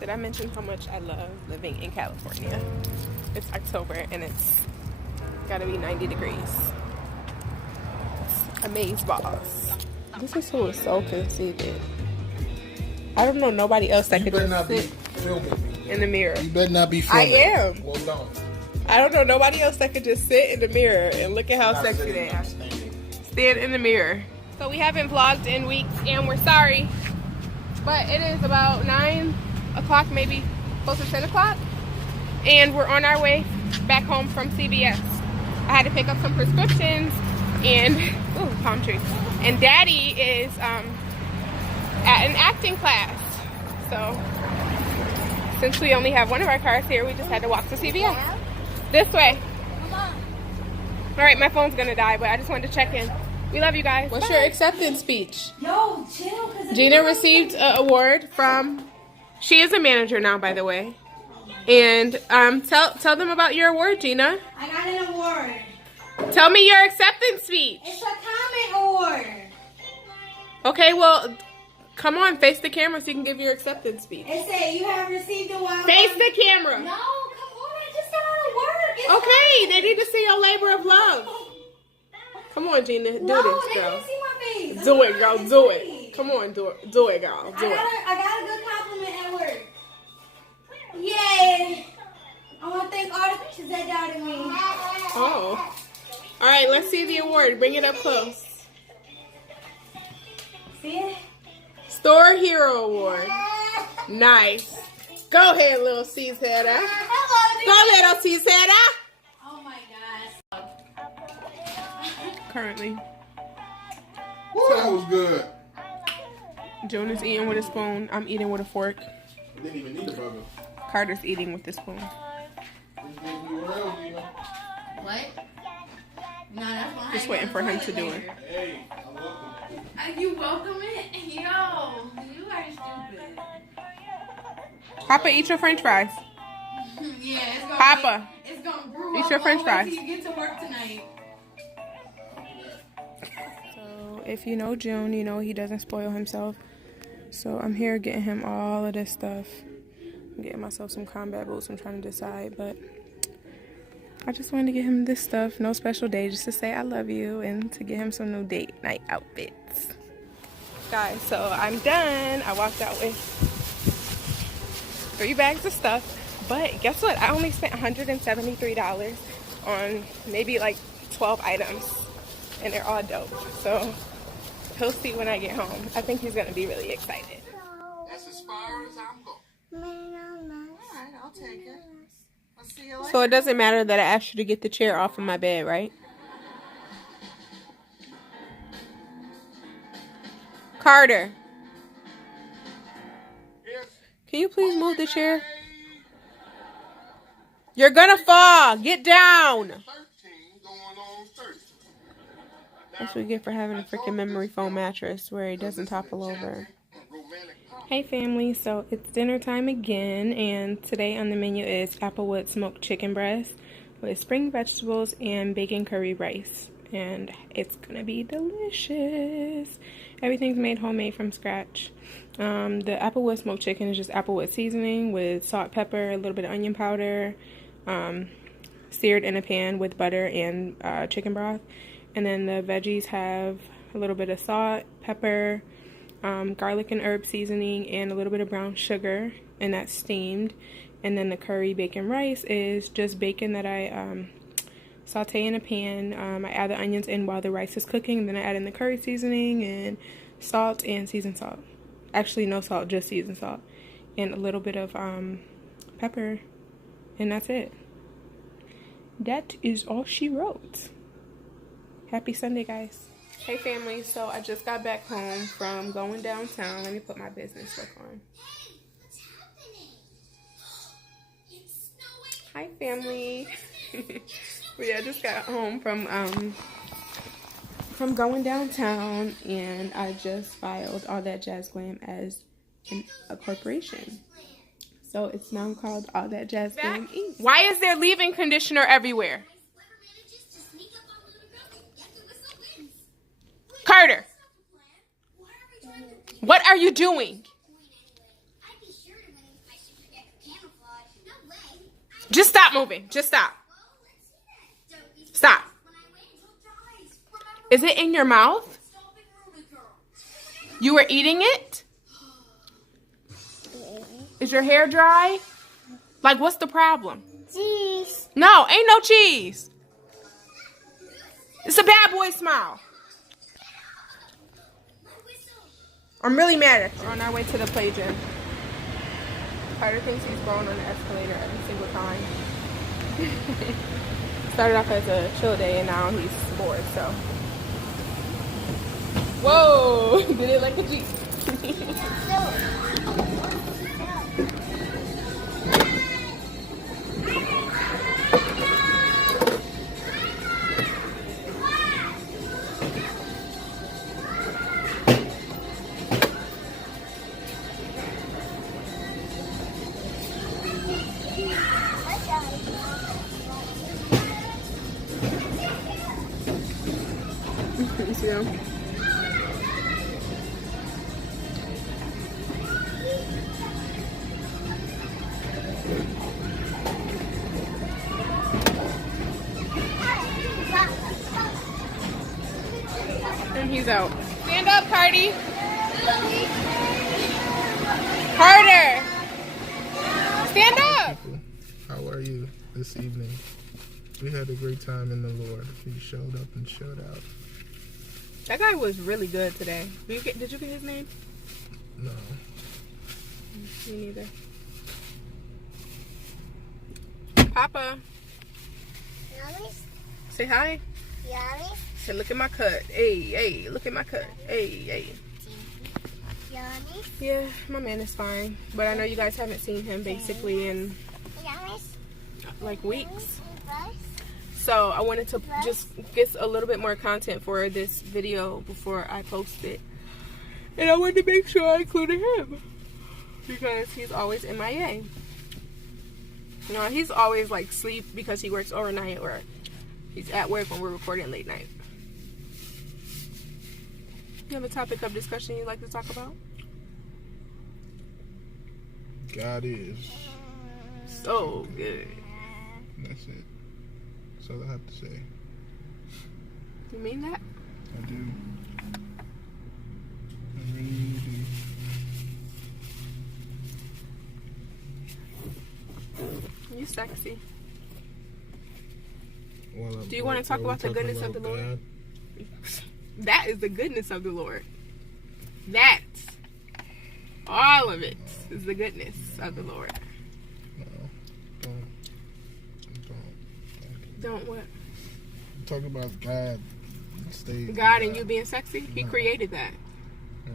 Did I mention how much I love living in California? It's October and it's gotta be 90 degrees. It's amaze balls. This is who is so conceited. I don't know nobody else that could just sit in the mirror. You better not be filming. I am. Well, don't. I don't know nobody else that could just sit in the mirror and look at how sexy they are. Stand in the mirror. So we haven't vlogged in weeks and we're sorry. But it is about 9 o'clock, maybe close to 10 o'clock. And we're on our way back home from CVS. I had to pick up some prescriptions and, ooh, palm tree. And Daddy is at an acting class. So since we only have one of our cars here, we just had to walk to CVS. This way. Alright, my phone's gonna die, but I just wanted to check in. We love you guys. What's your acceptance speech? Yo, chill. Gina received an award from, she is a manager now, by the way. And tell them about your award, Gina. I got an award. Tell me your acceptance speech. It's a comment award. Okay, well, come on, face the camera so you can give your acceptance speech. It said you have received a award. Face the camera. No, come on, I just got out of work. Okay, they need to see your labor of love. Come on, Gina, do this, No, girl. they didn't see my face. Do it, girl, do it. Come on, do it, girl, do it. I got a good compliment at work. Yay! I want to thank all the teachers that doubted me. Oh. All right, let's see the award. Bring it up close. See it? Store Hero Award. Nice. Go ahead, little Caesar. Go, little Caesar. Oh my gosh. Currently, Ooh, that was good. Jonah's eating with a spoon. I'm eating with a fork. Didn't even need a burger. Carter's eating with the spoon. What? No, that's why. Just waiting for him to do it. Hey, I welcome it. You welcome it? Yo, you are stupid. Papa, eat your French fries. Yeah, it's gonna Papa, it's gonna brew eat up your all French the way fries. till you get to work tonight. So if you know June, you know he doesn't spoil himself. So I'm here getting him all of this stuff. I'm getting myself some combat boots. I'm trying to decide, but I just wanted to get him this stuff. No special day, just to say I love you and to get him some new date night outfits. Guys, so I'm done. I walked out with 3 bags of stuff. But guess what? I only spent $173 on maybe like 12 items. And they're all dope. So he'll see when I get home. I think he's going to be really excited. That's as far as I'm going. Alright, I'll take it. I'll see you later. So it doesn't matter that I asked you to get the chair off of my bed, right? Carter, can you please move the chair? You're gonna fall. Get down. That's what we get for having a freaking memory foam mattress where it doesn't topple over. Hey family, so it's dinner time again, and today on the menu is Applewood smoked chicken breast with spring vegetables and bacon curry rice, and it's gonna be delicious. Everything's made homemade from scratch. The Applewood smoked chicken is just Applewood seasoning with salt, pepper, a little bit of onion powder, seared in a pan with butter and chicken broth. And then the veggies have a little bit of salt, pepper, garlic and herb seasoning, and a little bit of brown sugar, and that's steamed. And then the curry bacon rice is just bacon that I saute in a pan. I add the onions in while the rice is cooking, and then I add in the curry seasoning and salt and seasoned salt. Actually, no salt, just seasoned salt. And a little bit of pepper, and that's it. That is all she wrote. Happy Sunday, guys. Hey family, so I just got back home from going downtown. Let me put my business look on. Hi family. Yeah, I just got home from going downtown, and I just filed All That Jazz Glam as a corporation. So it's now called All That Jazz Glam Inc. Why is there leave-in conditioner everywhere? Carter, what are you doing? Just stop moving. Just stop. Stop. Is it in your mouth? You were eating it? Is your hair dry? Like, what's the problem? Cheese. No, ain't no cheese. It's a bad boy smile. I'm really mad at you. We're on our way to the play gym. Carter thinks he's going on the escalator every single time. Started off as a chill day and now he's bored, so. Whoa! Did it like a Jeep. You see them? And he's out. Stand up, Cardi. Carter. Stand up. How are you this evening? We had a great time in the Lord. He showed up and showed out. That guy was really good today. Did you get his name? No. Me neither. Papa. Yummy. Say hi. Yummy. Say, look at my cut. Hey, hey, look at my cut. Hey, hey. Yummy. Yeah, my man is fine. But I know you guys haven't seen him basically in Yummy. like weeks. Rice. So I wanted to just get a little bit more content for this video before I post it. And I wanted to make sure I included him. Because he's always MIA. You know, he's always like sleep because he works overnight or he's at work when we're recording late night. You have a topic of discussion you'd like to talk about? God is. So good. That's it. That's all I have to say. You mean that? I do. I really do. You sexy. Well, Do you want to talk about the goodness of the Lord? God? That is the goodness of the Lord. That. All of it is the goodness of the Lord. No. Don't. Don't what? Talk about God. Stay God and you being sexy? He No. created that. Uh-uh.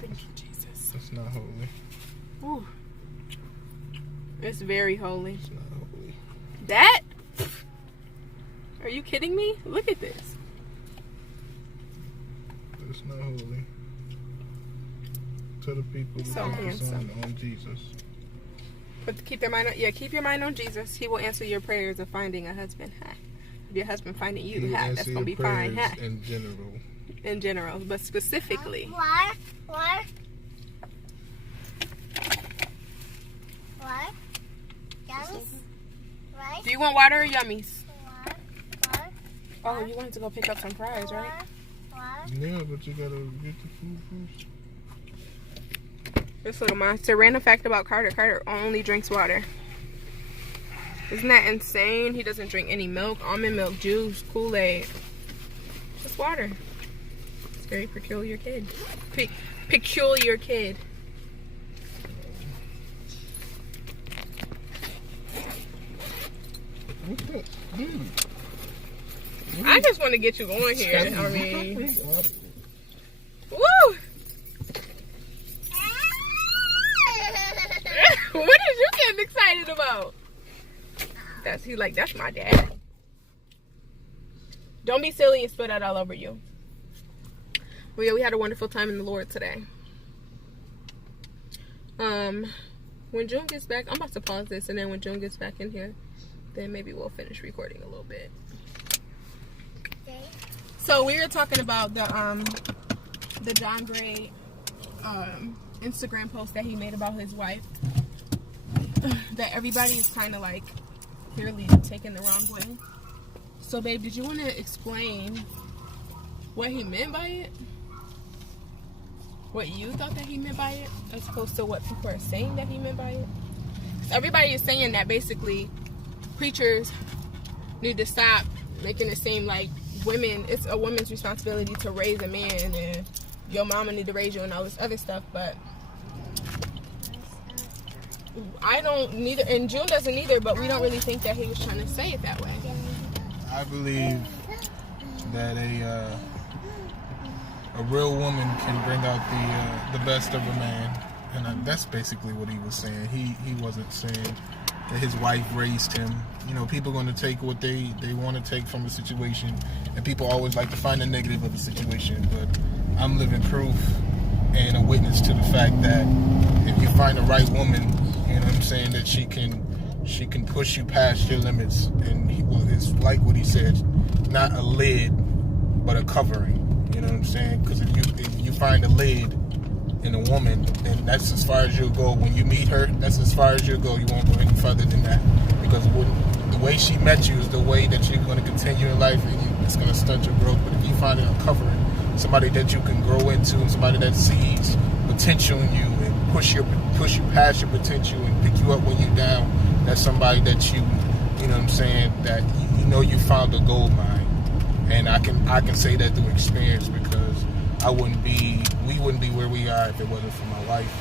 Thank you, Jesus. That's not holy. Ooh. It's very holy. It's not holy. That? Are you kidding me? Look at this. It's not holy. To the people to So focus handsome. on Jesus. But keep your mind on, keep your mind on Jesus. He will answer your prayers of finding a husband. Ha. If your husband finding you, He'll ha, that's answer gonna be your fine. Ha. prayers in general. In general, but specifically. What? Yummy. Rice. Do you want water or yummies? What? Oh, you wanted to go pick up some fries, right? What? Yeah, but you gotta get the food first. This little monster. Random fact about Carter. Carter only drinks water. Isn't that insane? He doesn't drink any milk, almond milk, juice, Kool-Aid. Just water. It's a very peculiar kid. Peculiar kid. What's that? Dude. I just want to get you going here. I mean, woo! What is you getting excited about? That's my dad. Don't be silly and spit out all over you. Well, yeah, we had a wonderful time in the Lord today. When June gets back, I'm about to pause this, and then when June gets back in here, then maybe we'll finish recording a little bit. Okay. So we were talking about the John Gray Instagram post that he made about his wife. that everybody is kind of like clearly taken the wrong way. So, babe, did you want to explain what he meant by it? What you thought that he meant by it, as opposed to what people are saying that he meant by it? Everybody is saying that basically preachers need to stop making it seem like women, it's a woman's responsibility to raise a man and your mama need to raise you and all this other stuff. But I don't neither, and June doesn't either, but we don't really think that he was trying to say it that way. I believe that a real woman can bring out the best of a man, and that's basically what he was saying. He wasn't saying that his wife raised him. You know, people are going to take what they want to take from a situation, and people always like to find the negative of a situation, but I'm living proof and a witness to the fact that if you find the right woman, you know what I'm saying, that she can push you past your limits, and it's like what he said, not a lid, but a covering. You know what I'm saying? Because if you find a lid in a woman, then that's as far as you'll go. When you meet her, that's as far as you'll go. You won't go any further than that. Because the way she met you is the way that you're going to continue in life, and it's going to stunt your growth. But if you find a covering, somebody that you can grow into, and somebody that sees potential in you and push you past your potential and pick you up when you're down, that's somebody that you know what I'm saying, that you know you found a gold mine. And I can say that through experience, because we wouldn't be where we are if it wasn't for my wife,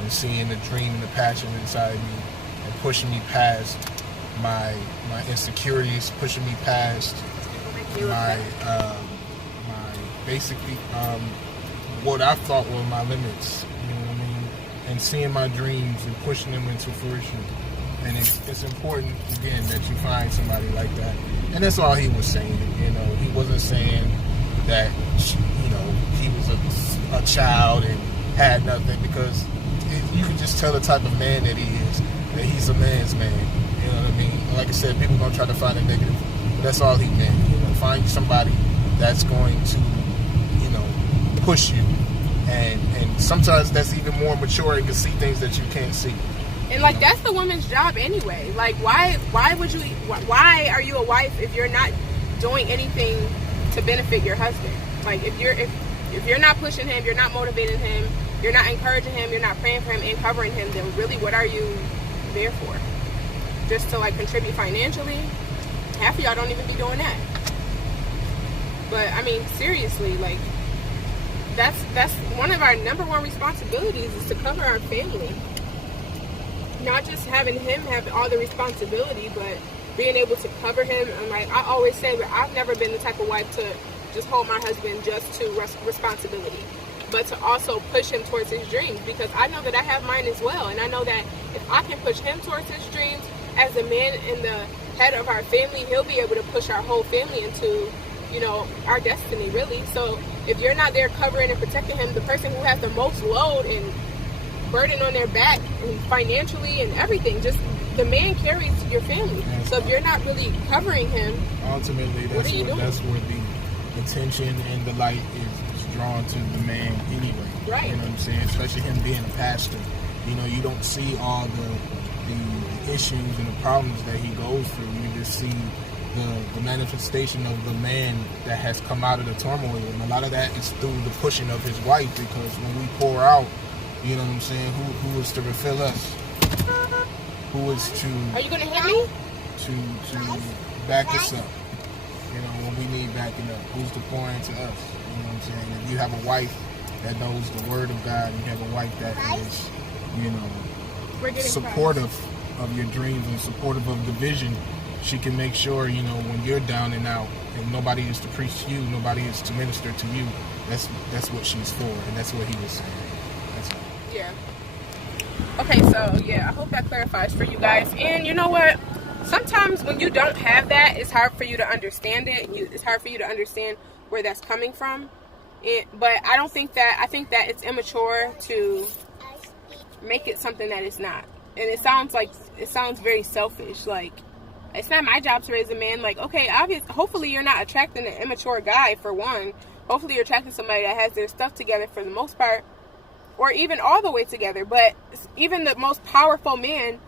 and seeing the dream and the passion inside me and pushing me past my insecurities, pushing me past my basically what I thought were my limits, you know what I mean, and seeing my dreams and pushing them into fruition. And it's important, again, that you find somebody like that. And that's all he was saying. You know, he wasn't saying that, you know, he was a child and had nothing, because you can just tell the type of man that he is, that he's a man's man. You know what I mean? Like I said, people are going to try to find a negative, but that's all he meant. You know, find somebody that's going to, you know, push you. And sometimes that's even more mature and can see things that you can't see. And like, that's the woman's job anyway. Like, why are you a wife if you're not doing anything to benefit your husband? Like, if you're not pushing him, you're not motivating him, you're not encouraging him, you're not praying for him and covering him, then really what are you there for? Just to like contribute financially? Half of y'all don't even be doing that. But I mean, seriously, like, that's one of our number one responsibilities, is to cover our family. Not just having him have all the responsibility, but being able to cover him. And like I always say, I've never been the type of wife to just hold my husband just to responsibility, but to also push him towards his dreams, because I know that I have mine as well. And I know that if I can push him towards his dreams as the man and the head of our family, he'll be able to push our whole family into, you know, our destiny, really. So if you're not there covering and protecting him, the person who has the most load and burden on their back, and financially and everything, just the man carries your family. So if you're not really covering him, ultimately what are you doing? That's where the attention and the light is drawn to the man anyway. Right. You know what I'm saying? Especially him being a pastor. You know, you don't see all the issues and the problems that he goes through. You just see the manifestation of the man that has come out of the turmoil. And a lot of that is through the pushing of his wife, because when we pour out, you know what I'm saying, who is to refill us? Who is to... Are you going to hit me? To back us up. You know, when we need backing up. Who's to pour into us? You know what I'm saying? If you have a wife that knows the word of God, and you have a wife that is, you know, supportive of your dreams and supportive of the vision, she can make sure, you know, when you're down and out, and nobody is to preach to you, nobody is to minister to you, that's what she's for, and that's what he was saying. Yeah. Okay, so yeah, I hope that clarifies for you guys. And you know what? Sometimes when you don't have that, it's hard for you to understand it. It's hard for you to understand where that's coming from. But I think that it's immature to make it something that it's not. And it sounds very selfish. Like, it's not my job to raise a man. Like, okay, hopefully you're not attracting an immature guy, for one. Hopefully you're attracting somebody that has their stuff together for the most part, or even all the way together. But even the most powerful man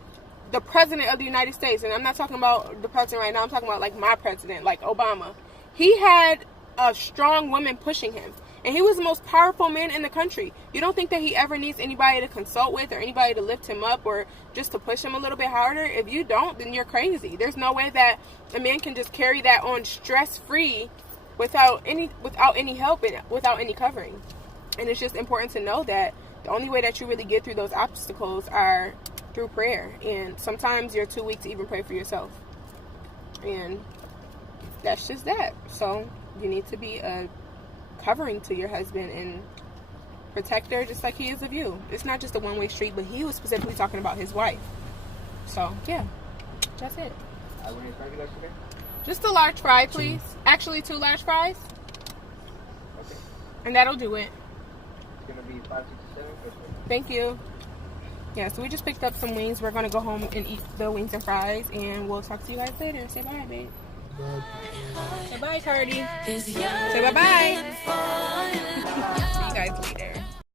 the president of the United States, and I'm not talking about the president right now, I'm talking about like my president, like Obama. He had a strong woman pushing him, and he was the most powerful man in the country. You don't think that he ever needs anybody to consult with or anybody to lift him up or just to push him a little bit harder? If you don't, then you're crazy. There's no way that a man can just carry that on stress-free without any help and without any covering. And it's just important to know that the only way that you really get through those obstacles are through prayer. And sometimes you're too weak to even pray for yourself. And that's just that. So you need to be a covering to your husband and protector just like he is of you. It's not just a one-way street, but he was specifically talking about his wife. So yeah, that's it. Just a large fry, please. Actually, 2 large fries. Okay. And that'll do it. It's gonna be 567. Thank you. Yeah, so we just picked up some wings. We're gonna go home and eat the wings and fries, and we'll talk to you guys later. Say bye, babe. But, Say bye, Cardi. Say bye-bye.